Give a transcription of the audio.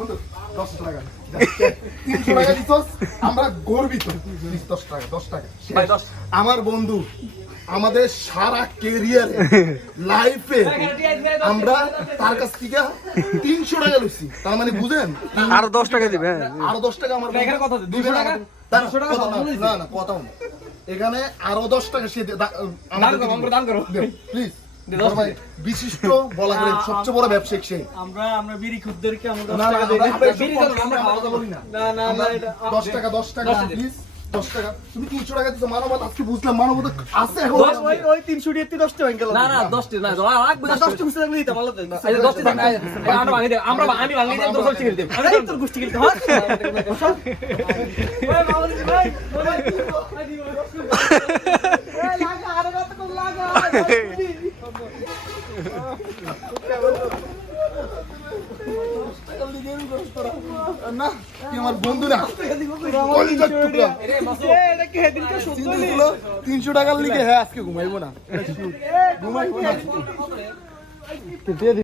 বন্ধু 10 টাকা 300 টাকা দিছস আমরা গর্বিত 10 টাকা 10 টাকা ভাই 10 আমার বন্ধু আমাদের সারা ক্যারিয়ারে লাইফে আমরা তার কাছ থেকে 300 টাকা লইছি তার মানে বুঝেন আরো 10 টাকা দিবে আরো 10 টাকা আমার এখানে কত আছে? 200 টাকা? 200 টাকা না না কথা না এখানে আরো 10 টাকা সে দান করো প্লিজ ভাই বিশিষ্ট বলা গেলে সবচেয়ে বড় ব্যবসায়িক সে আমরা বিড়ি খুদদেরকে আমরা 10 না না টাকা দেই আমরা বিড়ি আমরা খাওয়া দাওয়া বলি না না না আমরা এটা 10 টাকা 10 টাকা প্লিজ 10 টাকা তুমি 300 টাকা দিছো মানবতা আজকে বুঝলাম মানবতা আছে এখন ওই 300 দিয়ে 10 টাকা গেল না না 10 টা না লাগবে 10 টা মিশে লাগলে দিতাম আল্লাহ দেন 10 টা আমরা ভাঙি দেব আমরা আমি ভাঙি দেব তোর গোষ্ঠী খেলতে আরে তোর গোষ্ঠী খেলতে হ্যাঁ ওই মামুন ভাই এই লাগা আরে কত কোন লাগা না তুই আমার বন্ধু না আরে মাসু এটা কি হেদিনকে শুদ্ধ 300 টাকার লিগে হ্যাঁ আজকে ঘুমাইবো না ঘুমাইবো না